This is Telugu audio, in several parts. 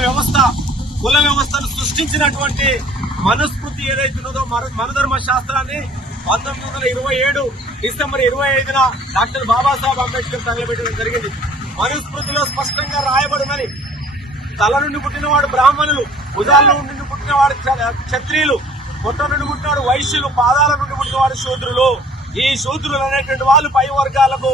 కుల వ్యవస్థను సృష్టించినటువంటి మనుస్మృతి ఏదైతున్నదో మనుధర్మ శాస్త్రాన్ని 1927 డిసెంబర్ 25న డాక్టర్ బాబాసాహెబ్ అంబేద్కర్ తగలబెట్టడం జరిగింది. మనుస్మృతిలో స్పష్టంగా రాయబడినది, తల నుండి పుట్టినవాడు బ్రాహ్మణులు, భుజాల నుండి పుట్టినవాడు క్షత్రియులు, పొట్ట నుండి పుట్టినవాడు వైశ్యులు, పాదాల నుండి పుట్టినవాడు శూద్రులు. ఈ శూద్రులు అనేటువంటి వాళ్ళు పై వర్గాలకు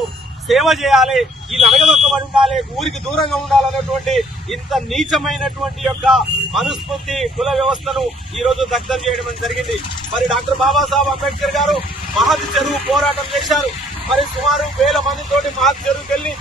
సేవ చేయాలి, వీళ్ళు అడగదొక్కబడి ఉండాలి, ఊరికి దూరంగా ఉండాలనేటువంటి ఇంత నీచమైనటువంటి యొక్క మనుస్మృతి కుల వ్యవస్థను ఈ రోజు దగ్ధం చేయడం జరిగింది. మరి డాక్టర్ బాబాసాహెబ్ అంబేద్కర్ గారు మహత్ చెరువు పోరాటం చేశారు. మరి సుమారు 1000 మందితోటి మహత్ చెరువుకి వెళ్లి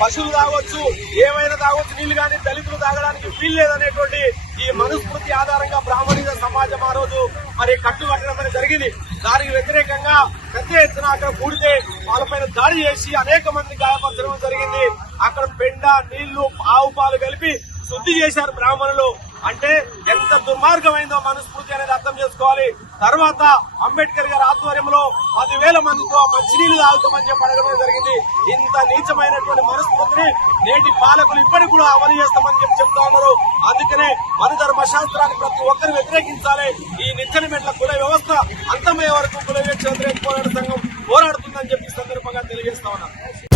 పశువులు తాగొచ్చు, ఏమైనా తాగొచ్చు నీళ్లు, కానీ దళితులు తాగడానికి వీల్లేదనేటువంటి ఈ మనుస్మృతి ఆధారంగా బ్రాహ్మణీయ సమాజం ఆ రోజు మరి కట్టుబట్టడం జరిగింది. దానికి వ్యతిరేకంగా పెద్ద ఎత్తున అక్కడ కూడితే వాళ్ళపైన దాడి చేసి అనేక మంది గాయపరచడం జరిగింది. అక్కడ పెండ, నీళ్లు, ఆవు పాలు కలిపి శుద్ధి చేశారు బ్రాహ్మణులు. అంటే ఎంత దుర్మార్గమైందో మనుస్మృతి అనేది అర్థం చేసుకోవాలి. తర్వాత అంబేద్కర్ గారి ఆధ్వర్యంలో 10,000 మందితో మంచినీళ్లు తాగుతామని చెప్పి అడగడం జరిగింది. ఇంత నీచమైనటువంటి మనుస్మృతిని నేటి పాలకులు ఇప్పటికి కూడా అమలు చేస్తామని చెప్పి చెప్తా ఉన్నారు. అందుకనే మనుధర్మ శాస్త్రాన్ని ప్రతి ఒక్కరు వ్యతిరేకించాలి. ఈ నిచ్చెన మెట్ల కుల వ్యవస్థ అంతమయ్యే వరకు కుల వ్యతిరేక పోరాట సంఘం పోరాడుతుందని చెప్పి సందర్భంగా తెలియజేస్తా ఉన్నారు.